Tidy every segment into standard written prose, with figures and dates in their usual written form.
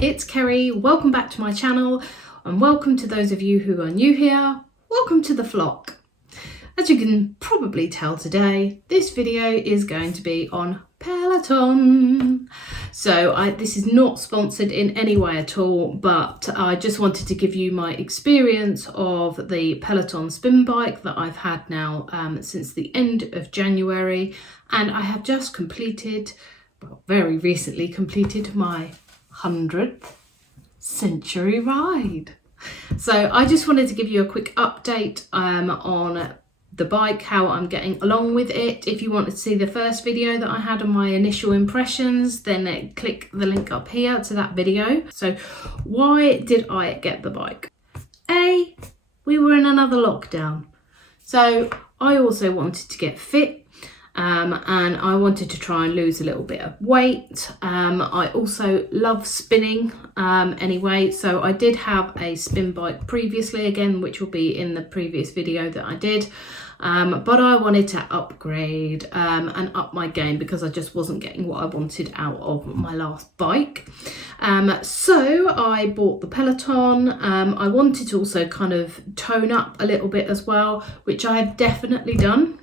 it's Kerry. Welcome back to my channel, and welcome to those of you who are new here. Welcome to the flock. As you can probably tell today, this video is going to be on Peloton. So this is not sponsored in any way at all, but I just wanted to give you my experience of the Peloton spin bike that I've had now since the end of January, and I have just completed, well, very recently completed my 100th century ride. So I just wanted to give you a quick update on the bike, how I'm getting along with it. If you want to see the first video that I had on my initial impressions, then click the link up here to that video. So why did I get the bike? We were in another lockdown. So I also wanted to get fit. And I wanted to try and lose a little bit of weight. I also love spinning anyway, so I did have a spin bike previously, again, which will be in the previous video that I did, but I wanted to upgrade and up my game because I just wasn't getting what I wanted out of my last bike. So I bought the Peloton. I wanted to also kind of tone up a little bit as well, which I have definitely done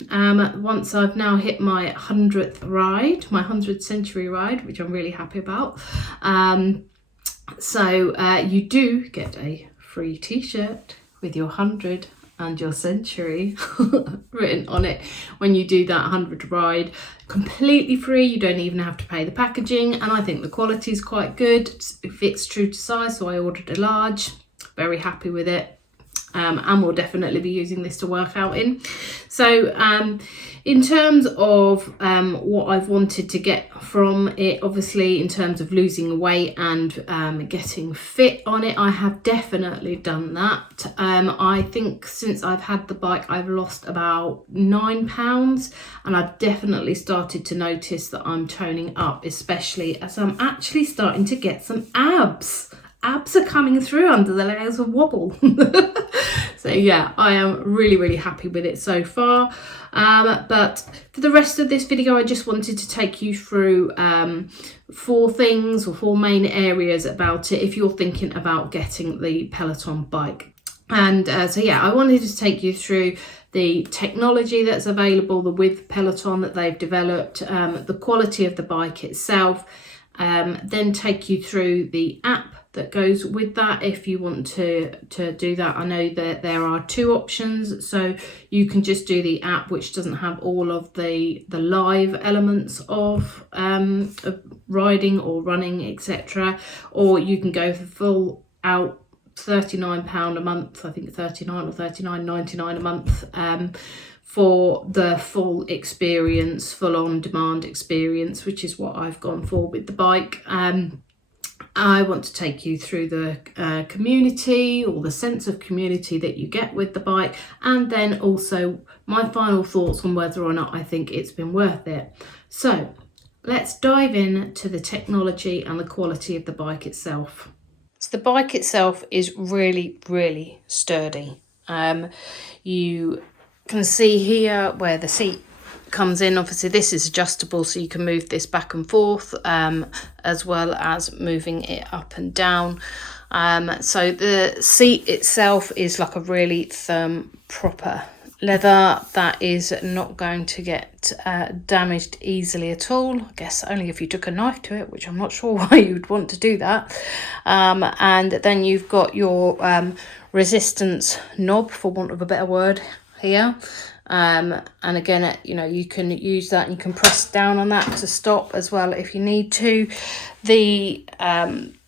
once I've now hit my 100th ride, my 100th century ride, which I'm really happy about. So you do get a free t-shirt with your 100 and your century written on it when you do that 100 ride, completely free. You don't even have to pay the packaging, and I think the quality is quite good. It fits true to size, so I ordered a large. Very happy with it. And we'll definitely be using this to work out in. So in terms of what I've wanted to get from it, obviously in terms of losing weight and getting fit on it, I have definitely done that. I think since I've had the bike, I've lost about 9 pounds, and I've definitely started to notice that I'm toning up, especially as I'm actually starting to get some abs. Abs are coming through under the layers of wobble. So yeah, I am really happy with it so far. But for the rest of this video, I just wanted to take you through 4 things or 4 main areas about it if you're thinking about getting the Peloton bike. And so yeah, I wanted to take you through the technology that's available with Peloton that they've developed, the quality of the bike itself, then take you through the app that goes with that if you want to do that. I know that there are 2 options, so you can just do the app, which doesn't have all of the live elements of riding or running, etc., or you can go for full out £39 a month, I think 39 or 39.99 a month, for the full experience, full on demand experience, which is what I've gone for with the bike. I want to take you through the community, or the sense of community that you get with the bike, and then also my final thoughts on whether or not I think it's been worth it. So let's dive into the technology and the quality of the bike itself. So the bike itself is really sturdy. You can see here where the seat comes in. Obviously this is adjustable, so you can move this back and forth, as well as moving it up and down. So the seat itself is like a really firm, proper leather that is not going to get damaged easily at all. I guess only if you took a knife to it, which I'm not sure why you would want to do that. And then you've got your resistance knob, for want of a better word, here. And again, you can use that, and you can press down on that to stop as well if you need to. The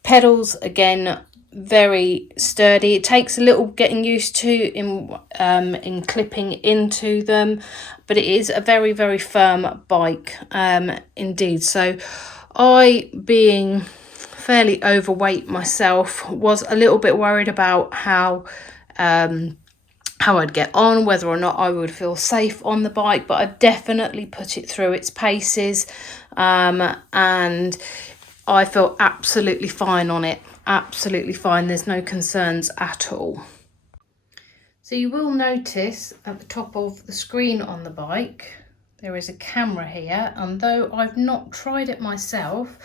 pedals, again, very sturdy. It takes a little getting used to in clipping into them, but it is a very firm bike indeed. So I, being fairly overweight myself, was a little bit worried about how I'd get on, whether or not I would feel safe on the bike, but I've definitely put it through its paces, and I felt absolutely fine on it. Absolutely fine. There's no concerns at all. So you will notice at the top of the screen on the bike, there is a camera here, and though I've not tried it myself,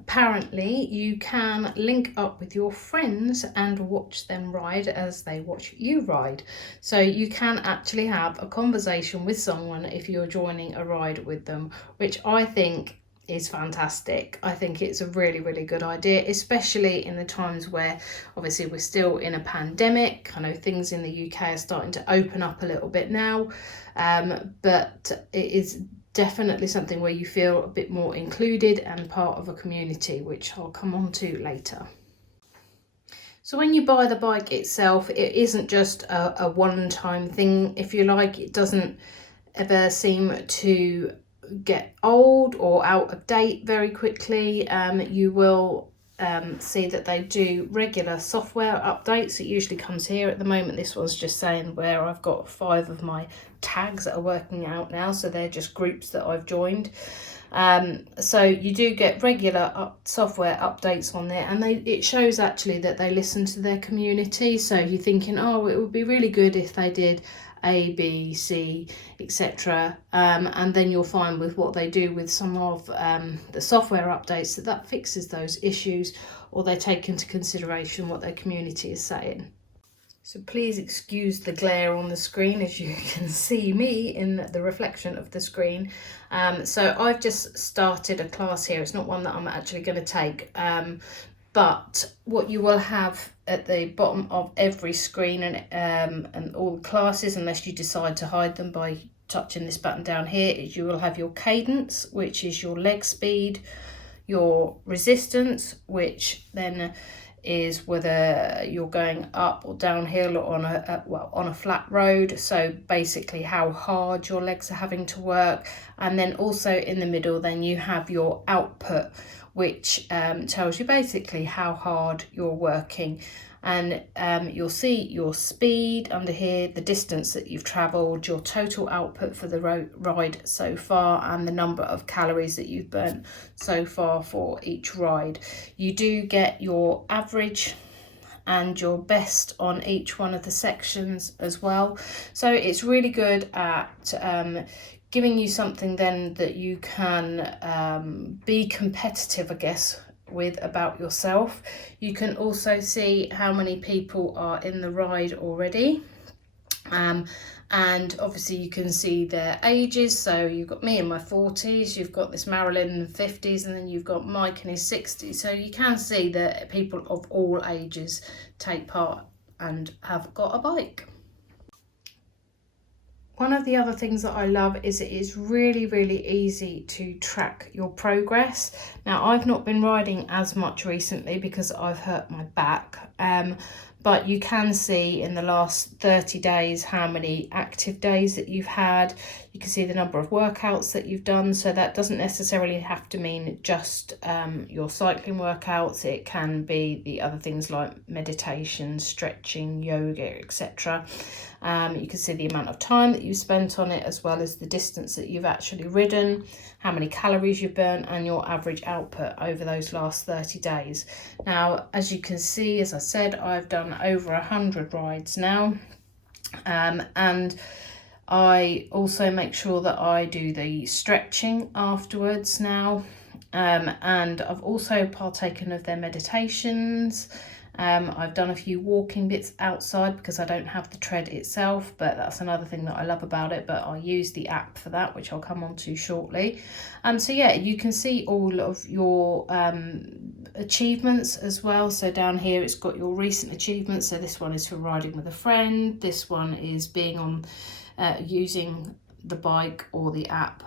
apparently you can link up with your friends and watch them ride as they watch you ride. So you can actually have a conversation with someone if you're joining a ride with them, which I think is fantastic. I think it's a really, really good idea, especially in the times where obviously we're still in a pandemic. I know things in the UK are starting to open up a little bit now, but it is definitely something where you feel a bit more included and part of a community, which I'll come on to later. So when you buy the bike itself, it isn't just a one-time thing, if you like. It doesn't ever seem to get old or out of date very quickly. You will see that they do regular software updates. It usually comes here. At the moment, this one's just saying where I've got 5 of my tags that are working out now, so they're just groups that I've joined. So you do get regular software updates on there, and it shows actually that they listen to their community. So you're thinking, oh, it would be really good if they did A, B, C, etc. And then you'll find with what they do with some of the software updates that fixes those issues, or they take into consideration what their community is saying. So please excuse the glare on the screen, as you can see me in the reflection of the screen. So I've just started a class here. It's not one that I'm actually going to take. But what you will have at the bottom of every screen and all the classes, unless you decide to hide them by touching this button down here, is you will have your cadence, which is your leg speed, your resistance, which then is whether you're going up or downhill or on a flat road. So basically how hard your legs are having to work. And then also in the middle, then you have your output, which tells you basically how hard you're working. And you'll see your speed under here, the distance that you've travelled, your total output for the ride so far, and the number of calories that you've burnt so far for each ride. You do get your average and your best on each one of the sections as well. So it's really good at giving you something then that you can be competitive, I guess, with about yourself. You can also see how many people are in the ride already, and obviously you can see their ages. So you've got me in my 40s, you've got this Marilyn in the 50s, and then you've got Mike in his 60s. So you can see that people of all ages take part and have got a bike. One of the other things that I love is it is really, really easy to track your progress. Now, I've not been riding as much recently because I've hurt my back, but you can see in the last 30 days how many active days that you've had. You can see the number of workouts that you've done. So that doesn't necessarily have to mean just your cycling workouts. It can be the other things like meditation, stretching, yoga, etc. You can see the amount of time that you've spent on it, as well as the distance that you've actually ridden, how many calories you've burnt, and your average output over those last 30 days. Now, as you can see, as I said, I've done over 100 rides now, and I also make sure that I do the stretching afterwards now, and I've also partaken of their meditations. I've done a few walking bits outside because I don't have the tread itself, but that's another thing that I love about it, but I'll use the app for that, which I'll come on to shortly. So yeah, you can see all of your achievements as well. So down here it's got your recent achievements. So this one is for riding with a friend, this one is being on using the bike or the app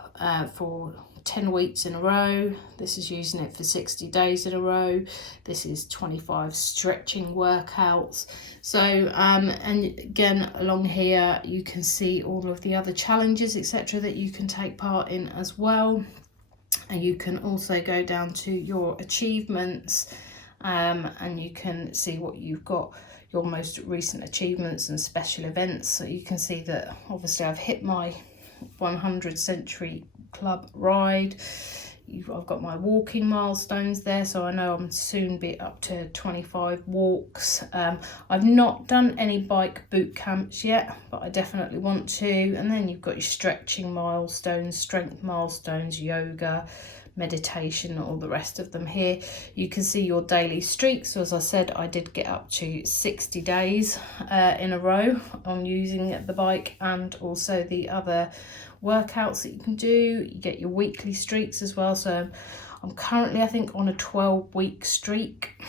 for 10 weeks in a row. This is using it for 60 days in a row. This is 25 stretching workouts. So and again along here you can see all of the other challenges, etc., that you can take part in as well. And you can also go down to your achievements, and you can see what you've got, your most recent achievements and special events. So you can see that obviously I've hit my 100 Century Club ride. I've got my walking milestones there, so I know I'm soon be up to 25 walks. I've not done any bike boot camps yet, but I definitely want to. And then you've got your stretching milestones, strength milestones, yoga, meditation, all the rest of them here. You can see your daily streaks. So as I said, I did get up to 60 days in a row on using the bike, and also the other workouts that you can do. You get your weekly streaks as well. So I'm currently, I think, on a 12-week streak.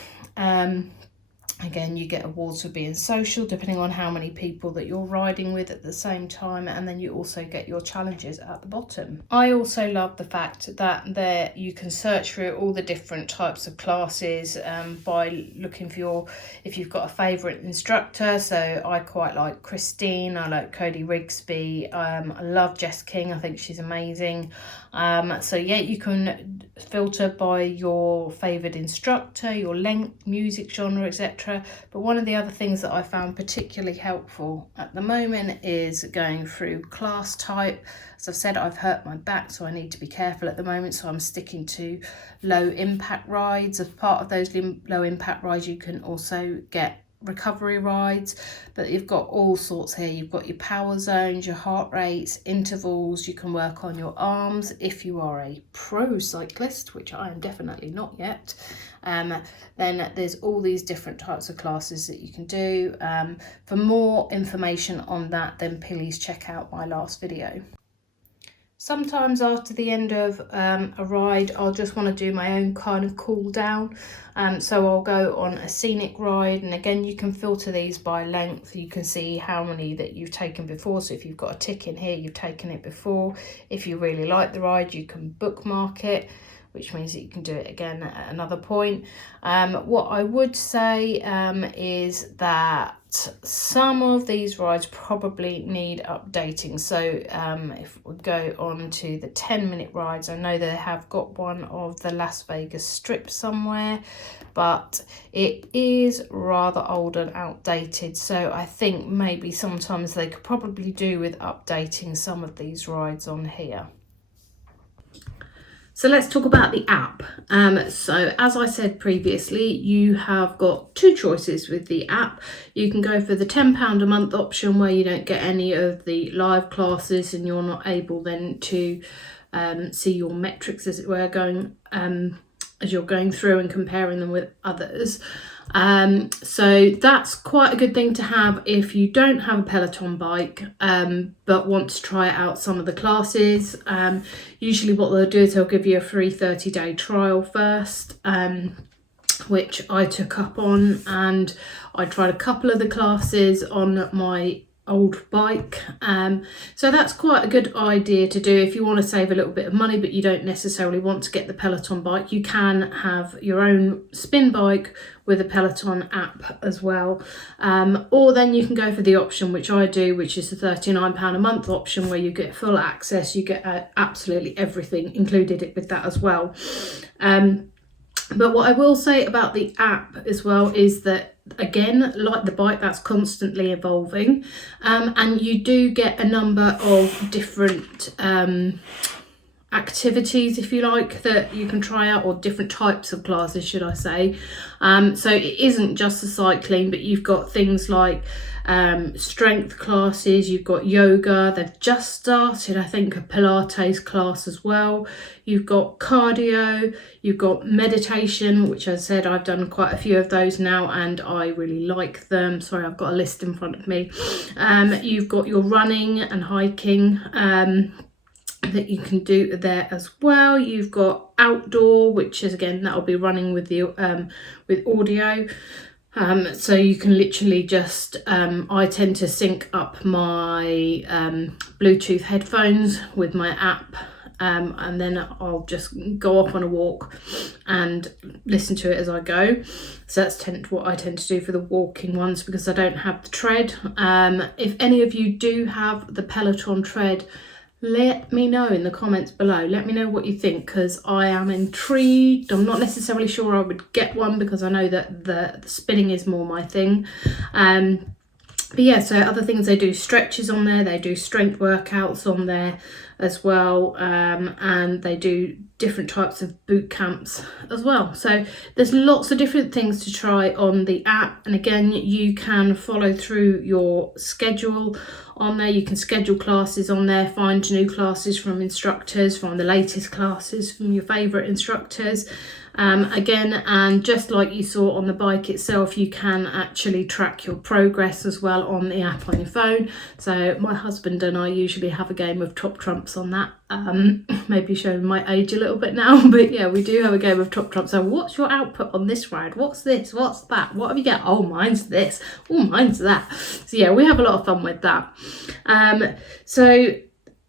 Again, you get awards for being social, depending on how many people that you're riding with at the same time, and then you also get your challenges at the bottom. I also love the fact that there you can search through all the different types of classes by looking for if you've got a favourite instructor. So I quite like Christine, I like Cody Rigsby, I love Jess King, I think she's amazing. So yeah, you can filter by your favoured instructor, your length, music genre, etc. But one of the other things that I found particularly helpful at the moment is going through class type. As I've said, I've hurt my back, so I need to be careful at the moment, so I'm sticking to low impact rides. As part of those low impact rides, you can also get recovery rides, but you've got all sorts here. You've got your power zones, your heart rates, intervals. You can work on your arms if you are a pro cyclist, which I am definitely not yet. Then there's all these different types of classes that you can do. For more information on that, then please check out my last video. Sometimes after the end of a ride, I'll just want to do my own kind of cool down. So I'll go on a scenic ride, and again, you can filter these by length. You can see how many that you've taken before. So if you've got a tick in here, you've taken it before. If you really like the ride, you can bookmark it, which means that you can do it again at another point. What I would say is that some of these rides probably need updating. So if we go on to the 10-minute rides, I know they have got one of the Las Vegas Strip somewhere, but it is rather old and outdated. So I think maybe sometimes they could probably do with updating some of these rides on here. So let's talk about the app. So as I said previously, you have got two choices with the app. You can go for the £10 a month option, where you don't get any of the live classes and you're not able then to see your metrics, as it were, going as you're going through and comparing them with others. So that's quite a good thing to have if you don't have a Peloton bike but want to try out some of the classes. Usually what they'll do is they'll give you a free 30-day trial first, which I took up on, and I tried a couple of the classes on my old bike. So that's quite a good idea to do if you want to save a little bit of money but you don't necessarily want to get the Peloton bike. You can have your own spin bike with a Peloton app as well, or then you can go for the option which I do, which is the £39 a month option, where you get full access. You get absolutely everything included with that as well. But what I will say about the app as well is that, again, like the bike, that's constantly evolving, and you do get a number of different activities, if you like, that you can try out, or different types of classes, should I say. So it isn't just the cycling, but you've got things like strength classes, you've got yoga, they've just started, I think, a Pilates class as well. You've got cardio, you've got meditation, which I said I've done quite a few of those now and I really like them. Sorry, I've got a list in front of me. You've got your running and hiking that you can do there as well. You've got outdoor, which is, again, that'll be running with the with audio. So you can literally just, I tend to sync up my Bluetooth headphones with my app, and then I'll just go off on a walk and listen to it as I go. So that's what I tend to do for the walking ones, because I don't have the tread. If any of you do have the Peloton tread, let me know in the comments below. Let me know what you think, because I am intrigued. I'm not necessarily sure I would get one, because I know that the spinning is more my thing. But yeah, so other things, they do stretches on there, they do strength workouts on there. as well, and they do different types of boot camps as well. So there's lots of different things to try on the app, and again, you can follow through your schedule on there. You can schedule classes on there, find new classes from instructors, find the latest classes from your favorite instructors. Again, and just like you saw on the bike itself, you can actually track your progress as well on the app on your phone. So my husband and I usually have a game of top trumps on that. Maybe showing my age a little bit now, but yeah, we do have a game of top trumps. So what's your output on this ride? What's this? What's that? What have you got? Oh, mine's this. Oh, mine's that. So yeah, we have a lot of fun with that. So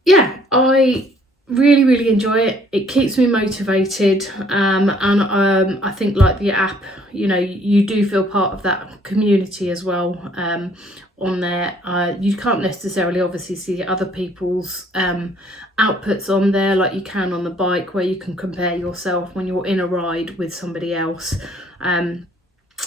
yeah, I really enjoy it. It keeps me motivated, and I think, like the app, you know, you do feel part of that community as well. On there, you can't necessarily obviously see other people's outputs on there like you can on the bike, where you can compare yourself when you're in a ride with somebody else. And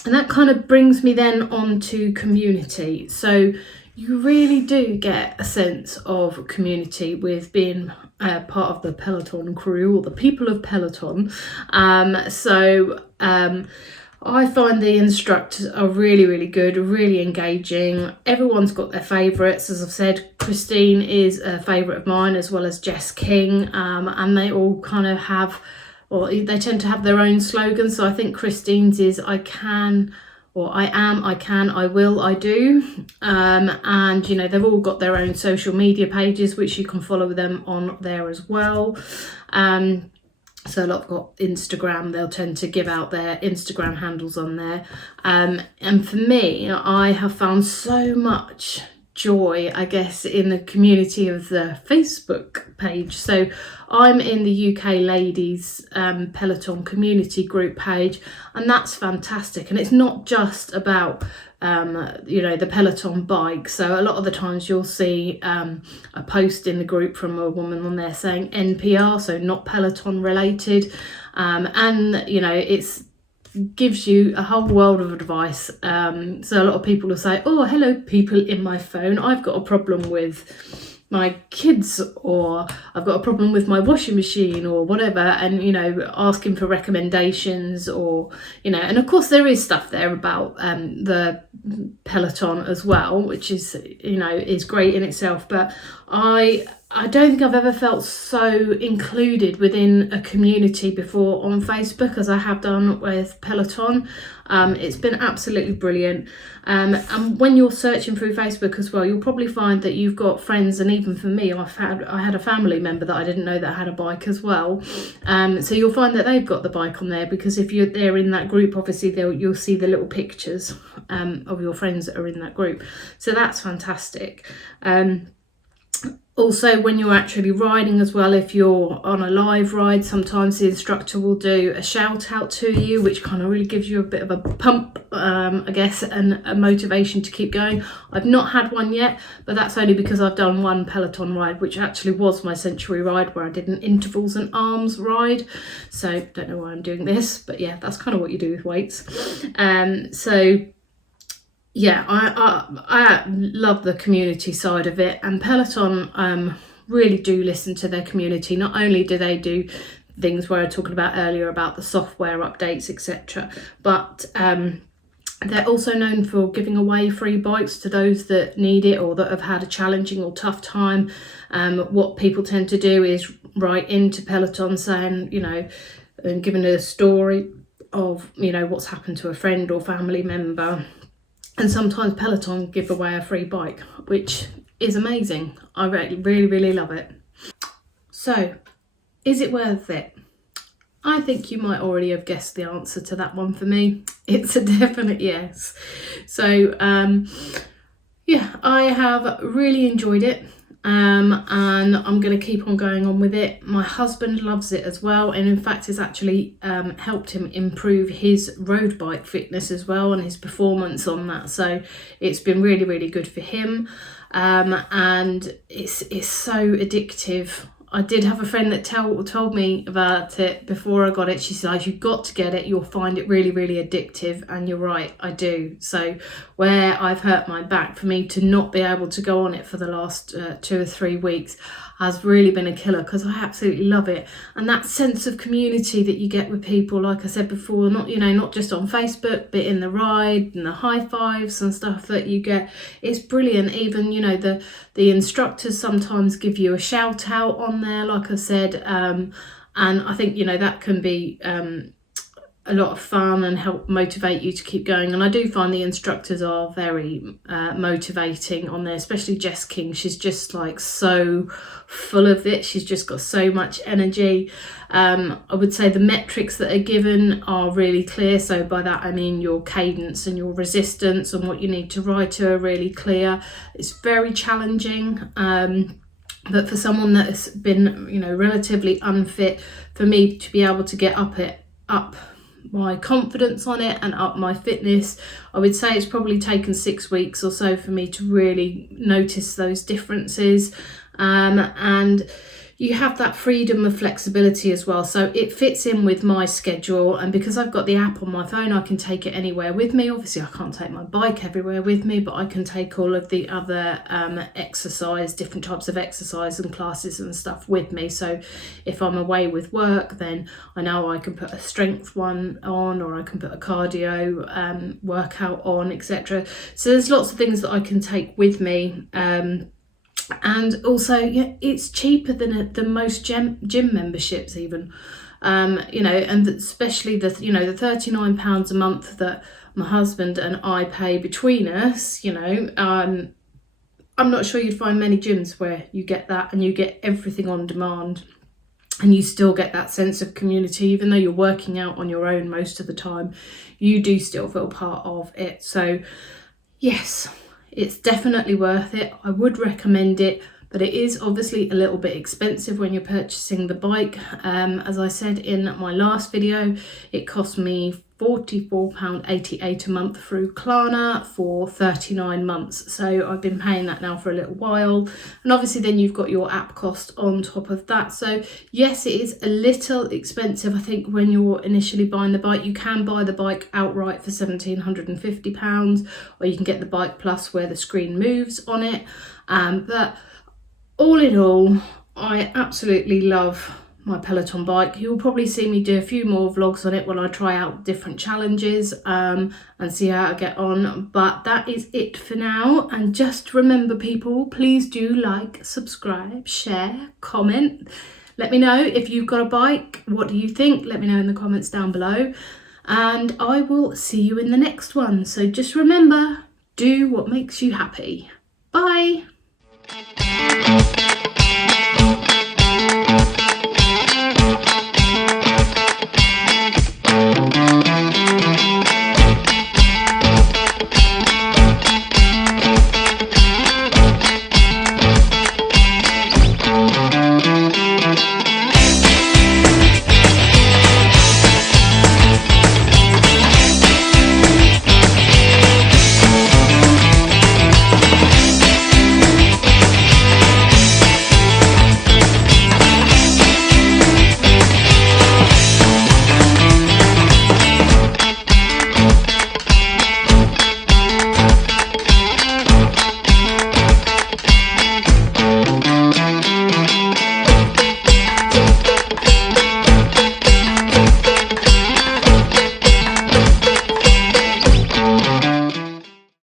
that kind of brings me then on to community. So you really do get a sense of community with being part of the Peloton crew, or the people of Peloton. I find the instructors are really good, really engaging. Everyone's got their favourites. As I've said, Christine is a favourite of mine, as well as Jess King, and they all kind of have, or they tend to have their own slogans. So I think Christine's is I can, or I am, I can, I will, I do. And you know, they've all got their own social media pages, which you can follow them on there as well. So a lot have got Instagram, they'll tend to give out their Instagram handles on there. And for me, I have found so much joy, I guess, in the community of the Facebook page. So I'm in the UK Ladies Peloton community group page, and that's fantastic. And it's not just about you know, the Peloton bike. So a lot of the times you'll see a post in the group from a woman on there saying NPR, so not Peloton related, and you know, it's gives you a whole world of advice. So a lot of people will say, oh, hello people in my phone, I've got a problem with my kids, or I've got a problem with my washing machine, or whatever, and you know, asking for recommendations, or you know, and of course there is stuff there about the Peloton as well, which is, you know, is great in itself. But I don't think I've ever felt so included within a community before on Facebook as I have done with Peloton. It's been absolutely brilliant. And when you're searching through Facebook as well, you'll probably find that you've got friends, and even for me, I had a family member that I didn't know that had a bike as well. So you'll find that they've got the bike on there, because if you're there in that group, obviously you'll see the little pictures of your friends that are in that group. So that's fantastic. Also, when you're actually riding as well, if you're on a live ride, sometimes the instructor will do a shout out to you, which kind of really gives you a bit of a pump, I guess, and a motivation to keep going. I've not had one yet, but that's only because I've done one Peloton ride, which actually was my Century ride, where I did an intervals and arms ride. So don't know why I'm doing this, but yeah, that's kind of what you do with weights. So yeah, I love the community side of it, and Peloton really do listen to their community. Not only do they do things where I was talking about earlier about the software updates, etc., but they're also known for giving away free bikes to those that need it, or that have had a challenging or tough time. What people tend to do is write into Peloton saying, you know, and giving a story of, you know, what's happened to a friend or family member. And sometimes Peloton give away a free bike, which is amazing. I really love it. So, is it worth it? I think you might already have guessed the answer to that one for me. It's a definite yes. So, yeah, I have really enjoyed it. And I'm going to keep on going on with it. My husband loves it as well, and in fact has actually helped him improve his road bike fitness as well, and his performance on that. So it's been really good for him, and it's so addictive I did have a friend that told me about it before I got it. She said, you've got to get it, you'll find it really, really addictive. And you're right, I do. So where I've hurt my back, for me to not be able to go on it for the last 2 or 3 weeks has really been a killer, because I absolutely love it. And that sense of community that you get with people, like I said before, not just on Facebook, but in the ride and the high fives and stuff that you get, it's brilliant. Even, the instructors sometimes give you a shout out on there, like I said, and I think, that can be a lot of fun and help motivate you to keep going. And I do find the instructors are very motivating on there, especially Jess King. She's just like so full of it. She's just got so much energy. I would say the metrics that are given are really clear. So by that I mean your cadence and your resistance and what you need to ride to are really clear. It's very challenging. But for someone that has been, relatively unfit, for me to be able to get up my confidence on it and up my fitness, I would say it's probably taken 6 weeks or so for me to really notice those differences. And you have that freedom of flexibility as well. So it fits in with my schedule, and because I've got the app on my phone, I can take it anywhere with me. Obviously I can't take my bike everywhere with me, but I can take all of the other different types of exercise and classes and stuff with me. So if I'm away with work, then I know I can put a strength one on, or I can put a cardio workout on, etc. So there's lots of things that I can take with me. And also, it's cheaper than most gym memberships even, and especially the £39 a month that my husband and I pay between us. I'm not sure you'd find many gyms where you get that and you get everything on demand, and you still get that sense of community. Even though you're working out on your own most of the time, you do still feel part of it. So yes, it's definitely worth it. I would recommend it, but it is obviously a little bit expensive when you're purchasing the bike. As I said in my last video, it cost me £44.88 a month through Klarna for 39 months. So I've been paying that now for a little while. And obviously then you've got your app cost on top of that. So yes, it is a little expensive. I think when you're initially buying the bike, you can buy the bike outright for £1,750, or you can get the Bike Plus where the screen moves on it. But all in all, I absolutely love my Peloton bike. You'll probably see me do a few more vlogs on it when I try out different challenges and see how I get on. But that is it for now. And just remember, people, please do like, subscribe, share, comment. Let me know if you've got a bike. What do you think? Let me know in the comments down below. And I will see you in the next one. So just remember, do what makes you happy. Bye.